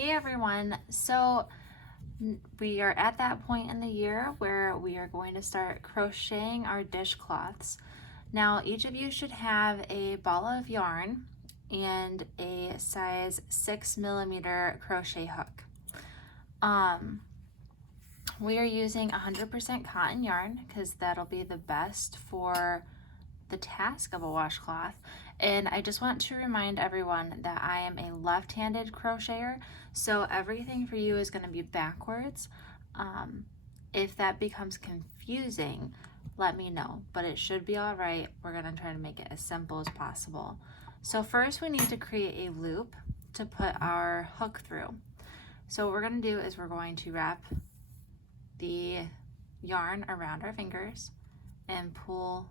Hey everyone, so we are at that point in the year where we are going to start crocheting our dishcloths. Now each of you should have a ball of yarn and a size 6mm crochet hook. We are using 100% cotton yarn because that'll be the best for the task of a washcloth. And I just want to remind everyone that I am a left-handed crocheter, so everything for you is going to be backwards. If that becomes confusing, let me know, but it should be all right. We're going to try to make it as simple as possible. So first we need to create a loop to put our hook through. So what we're going to do is we're going to wrap the yarn around our fingers and pull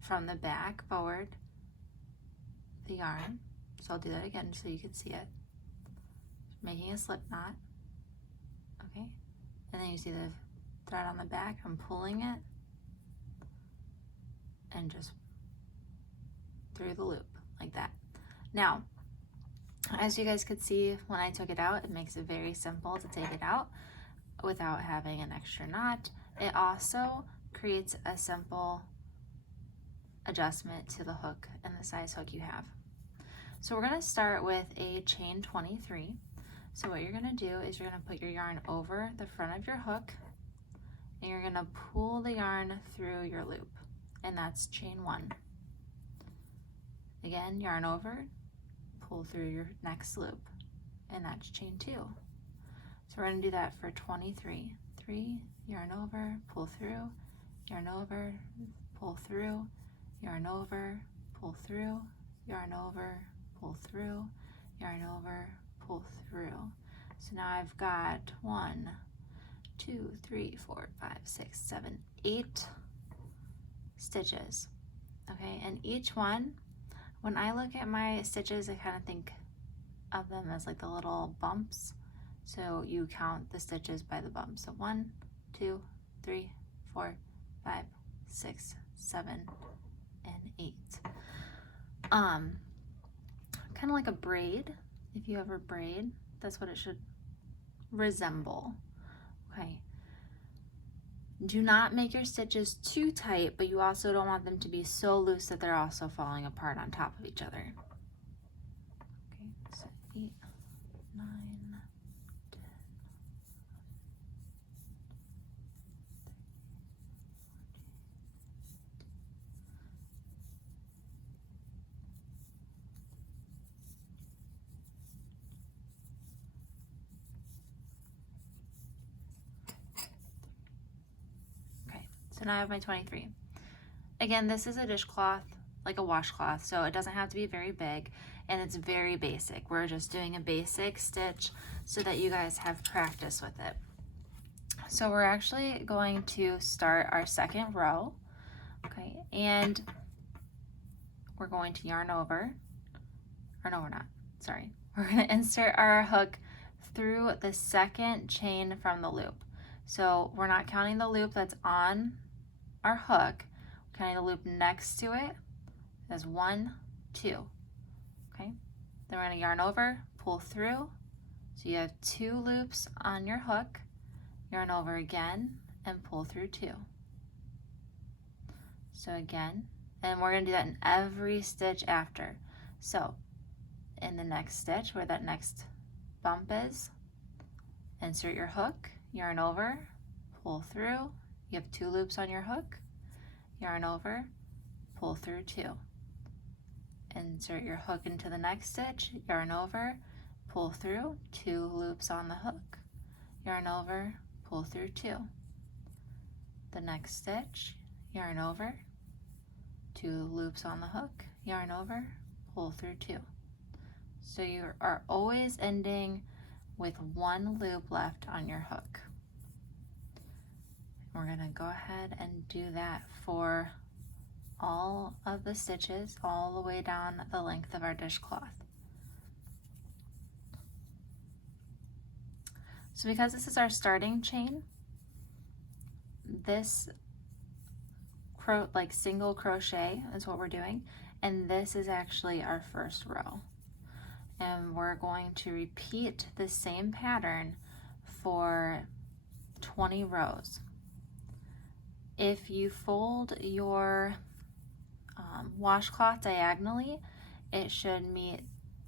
from the back forward the yarn. So I'll do that again so you can see it. Making a slip knot. Okay. And then you see the thread on the back. I'm pulling it and just through the loop like that. Now, as you guys could see when I took it out, it makes it very simple to take it out without having an extra knot. It also creates a simple adjustment to the hook and the size hook you have. So we're going to start with a chain 23. So what you're going to do is you're going to put your yarn over the front of your hook and you're going to pull the yarn through your loop, and that's chain 1. Again, yarn over, pull through your next loop, and that's chain 2. So we're going to do that for 23. 3, yarn over, pull through, yarn over, pull through, yarn over, pull through, yarn over, pull through, yarn over, pull through. So now I've got 1, 2, 3, 4, 5, 6, 7, 8 stitches. Okay, and each one, when I look at my stitches, I kind of think of them as like the little bumps. So you count the stitches by the bumps. So 1, 2, 3, 4, 5, 6, 7, and 8. Kind of like a braid. If you ever braid, that's what it should resemble. Okay. Do not make your stitches too tight, but you also don't want them to be so loose that they're also falling apart on top of each other. Okay, so 8, 9, 10. So now I have my 23. Again, this is a dishcloth, like a washcloth, so it doesn't have to be very big, and it's very basic. We're just doing a basic stitch so that you guys have practice with it. So we're actually going to start our second row, okay, and we're going to yarn over, or no, we're not, sorry. We're gonna insert our hook through the second chain from the loop. So we're not counting the loop that's on our hook, we're counting the loop next to it as 1, 2, okay? Then we're gonna yarn over, pull through, so you have 2 loops on your hook, yarn over again, and pull through 2. So again, and we're gonna do that in every stitch after. So in the next stitch, where that next bump is, insert your hook, yarn over, pull through, you have 2 loops on your hook, yarn over, pull through 2. Insert your hook into the next stitch, yarn over, pull through, 2 loops on the hook, yarn over, pull through 2. The next stitch, yarn over, 2 loops on the hook, yarn over, pull through 2. So you are always ending with 1 loop left on your hook. We're gonna go ahead and do that for all of the stitches all the way down the length of our dishcloth. So because this is our starting chain, this single crochet is what we're doing, and this is actually our first row. and we're going to repeat the same pattern for 20 rows. If you fold your washcloth diagonally, it should meet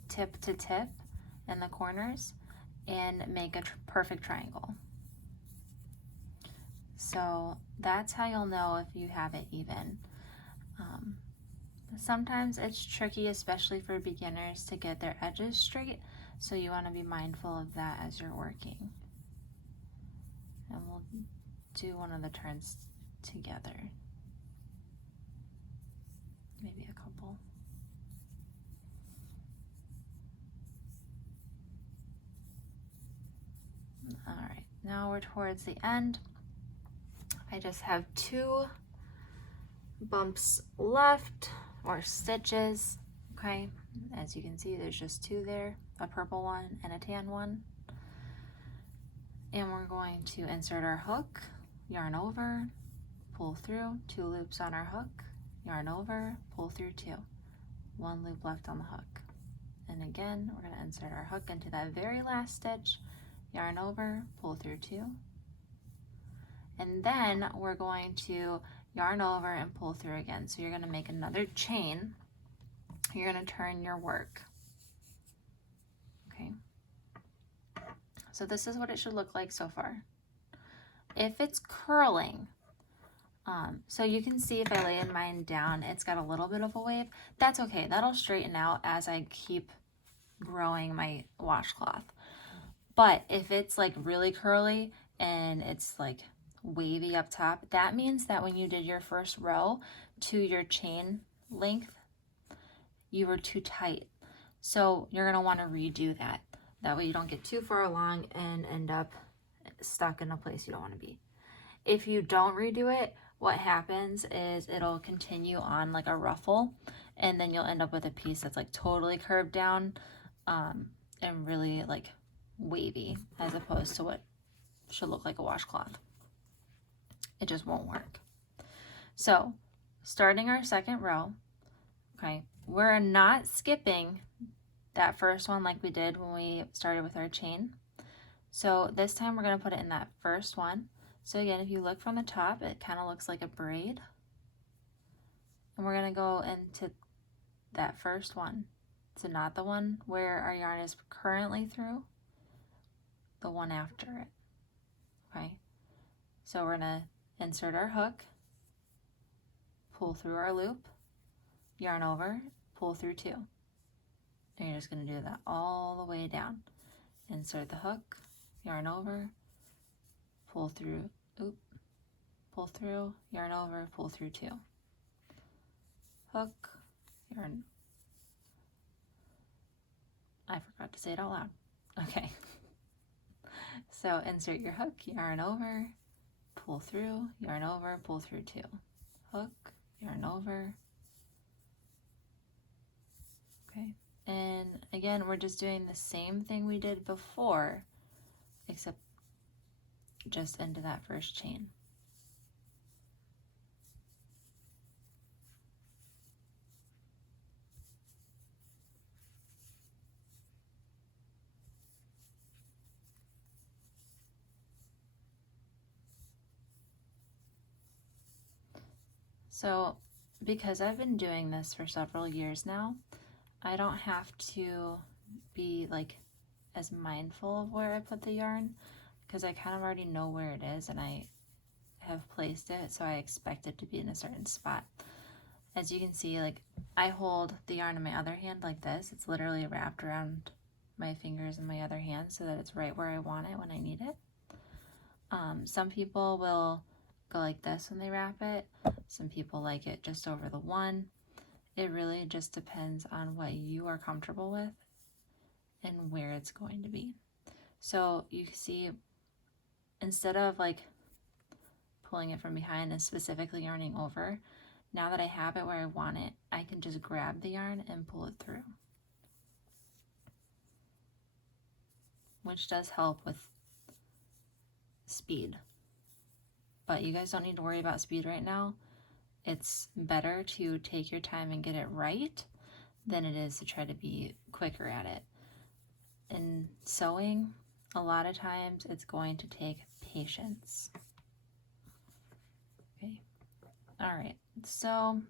tip to tip in the corners and make a perfect triangle. So that's how you'll know if you have it even. Sometimes it's tricky, especially for beginners, to get their edges straight, so you want to be mindful of that as you're working. And we'll do one of the turns together. Maybe a couple. All right, now we're towards the end. I just have 2 bumps left, or stitches, okay? As you can see, there's just 2 there, a purple one and a tan one. And we're going to insert our hook, yarn over, pull through, 2 loops on our hook, yarn over, pull through 2, 1 loop left on the hook. And again, we're going to insert our hook into that very last stitch, yarn over, pull through 2. And then we're going to yarn over and pull through again. So you're going to make another chain. You're going to turn your work. Okay. So this is what it should look like so far. If it's curling, so you can see if I lay mine down, it's got a little bit of a wave. That's okay. That'll straighten out as I keep growing my washcloth. But if it's like really curly and it's like wavy up top, that means that when you did your first row to your chain length, you were too tight. So you're going to want to redo that. That way you don't get too far along and end up stuck in a place you don't want to be. If you don't redo it, what happens is it'll continue on like a ruffle, and then you'll end up with a piece that's like totally curved down and really like wavy, as opposed to what should look like a washcloth. It just won't work. So starting our second row, okay, we're not skipping that first one like we did when we started with our chain. So this time we're going to put it in that first one. So again, if you look from the top, it kind of looks like a braid. And we're going to go into that first one. So not the one where our yarn is currently through, the one after it. Okay, so we're going to insert our hook, pull through our loop, yarn over, pull through 2. And you're just going to do that all the way down. Insert the hook, yarn over, pull through, pull through, yarn over, pull through 2. Hook, yarn. I forgot to say it out loud. Okay. So insert your hook, yarn over, pull through, yarn over, pull through 2. Hook, yarn over. Okay. And again, we're just doing the same thing we did before, except just into that first chain. So because I've been doing this for several years now, I don't have to be like as mindful of where I put the yarn, because I kind of already know where it is and I have placed it, so I expect it to be in a certain spot. As you can see, like I hold the yarn in my other hand like this. It's literally wrapped around my fingers in my other hand so that it's right where I want it when I need it. Some people will go like this when they wrap it. Some people like it just over the one. It really just depends on what you are comfortable with and where it's going to be. So you see, instead of like pulling it from behind and specifically yarning over, now that I have it where I want it, I can just grab the yarn and pull it through, which does help with speed. But you guys don't need to worry about speed right now. It's better to take your time and get it right than it is to try to be quicker at it. sewing, a lot of times it's going to take patience. Okay, all right, so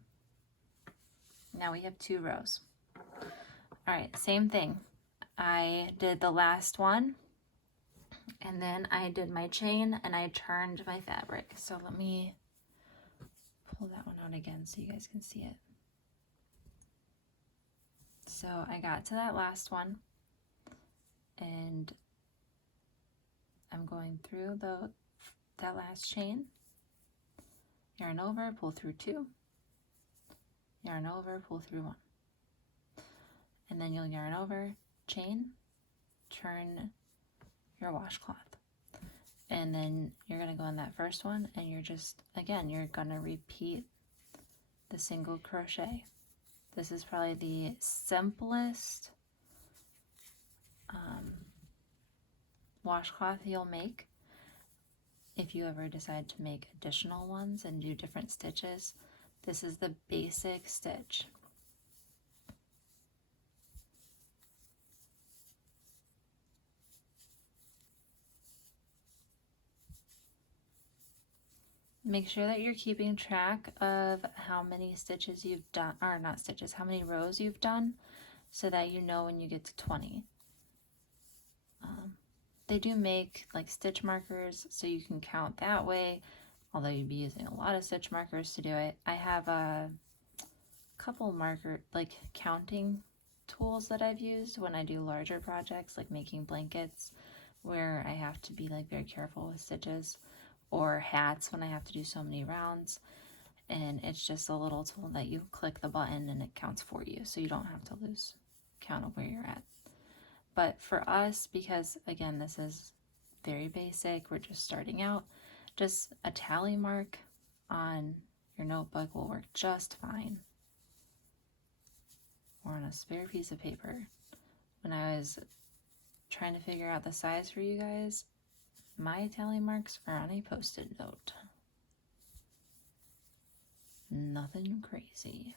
now we have 2 rows. All right, same thing. I did the last one, and then I did my chain and I turned my fabric. So let me pull that one out again so you guys can see it. So I got to that last one, and I'm going through that last chain, yarn over, pull through 2, yarn over, pull through 1, and then you'll yarn over, chain, turn your washcloth, and then you're going to go in that first one, and you're just, again, you're going to repeat the single crochet. This is probably the simplest washcloth you'll make. If you ever decide to make additional ones and do different stitches, this is the basic stitch. Make sure that you're keeping track of how many stitches you've done, or not stitches, how many rows you've done, so that you know when you get to 20. They do make like stitch markers so you can count that way, although you'd be using a lot of stitch markers to do it. I have a couple marker, like counting tools that I've used when I do larger projects, like making blankets, where I have to be like very careful with stitches, or hats when I have to do so many rounds. And it's just a little tool that you click the button and it counts for you, so you don't have to lose count of where you're at. But for us, because again, this is very basic, we're just starting out, just a tally mark on your notebook will work just fine, or on a spare piece of paper. When I was trying to figure out the size for you guys, my tally marks are on a Post-it note. Nothing crazy.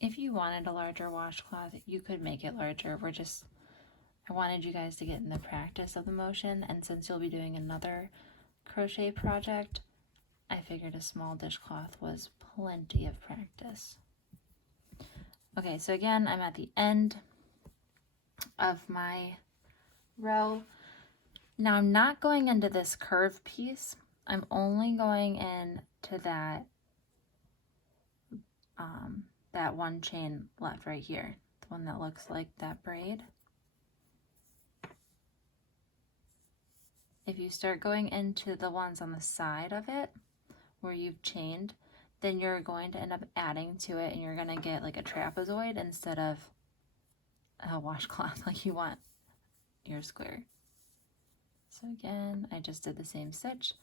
If you wanted a larger washcloth, you could make it larger. I wanted you guys to get in the practice of the motion, and since you'll be doing another crochet project, I figured a small dishcloth was plenty of practice. Okay, so again, I'm at the end of my row. Now I'm not going into this curve piece. I'm only going into that that one chain left right here, the one that looks like that braid. If you start going into the ones on the side of it where you've chained, then you're going to end up adding to it, and you're going to get like a trapezoid instead of a washcloth like you want your square. So again, I just did the same stitch,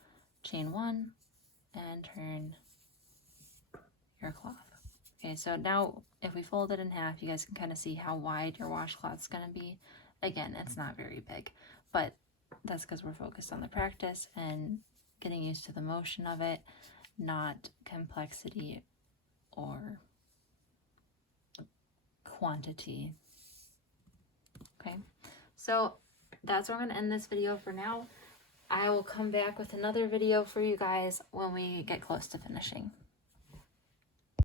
chain 1 and turn your cloth. Okay, so now if we fold it in half, you guys can kind of see how wide your washcloth's going to be. Again, it's not very big, but that's because we're focused on the practice and getting used to the motion of it, not complexity or quantity. Okay, so that's where I'm going to end this video for now. I will come back with another video for you guys when we get close to finishing.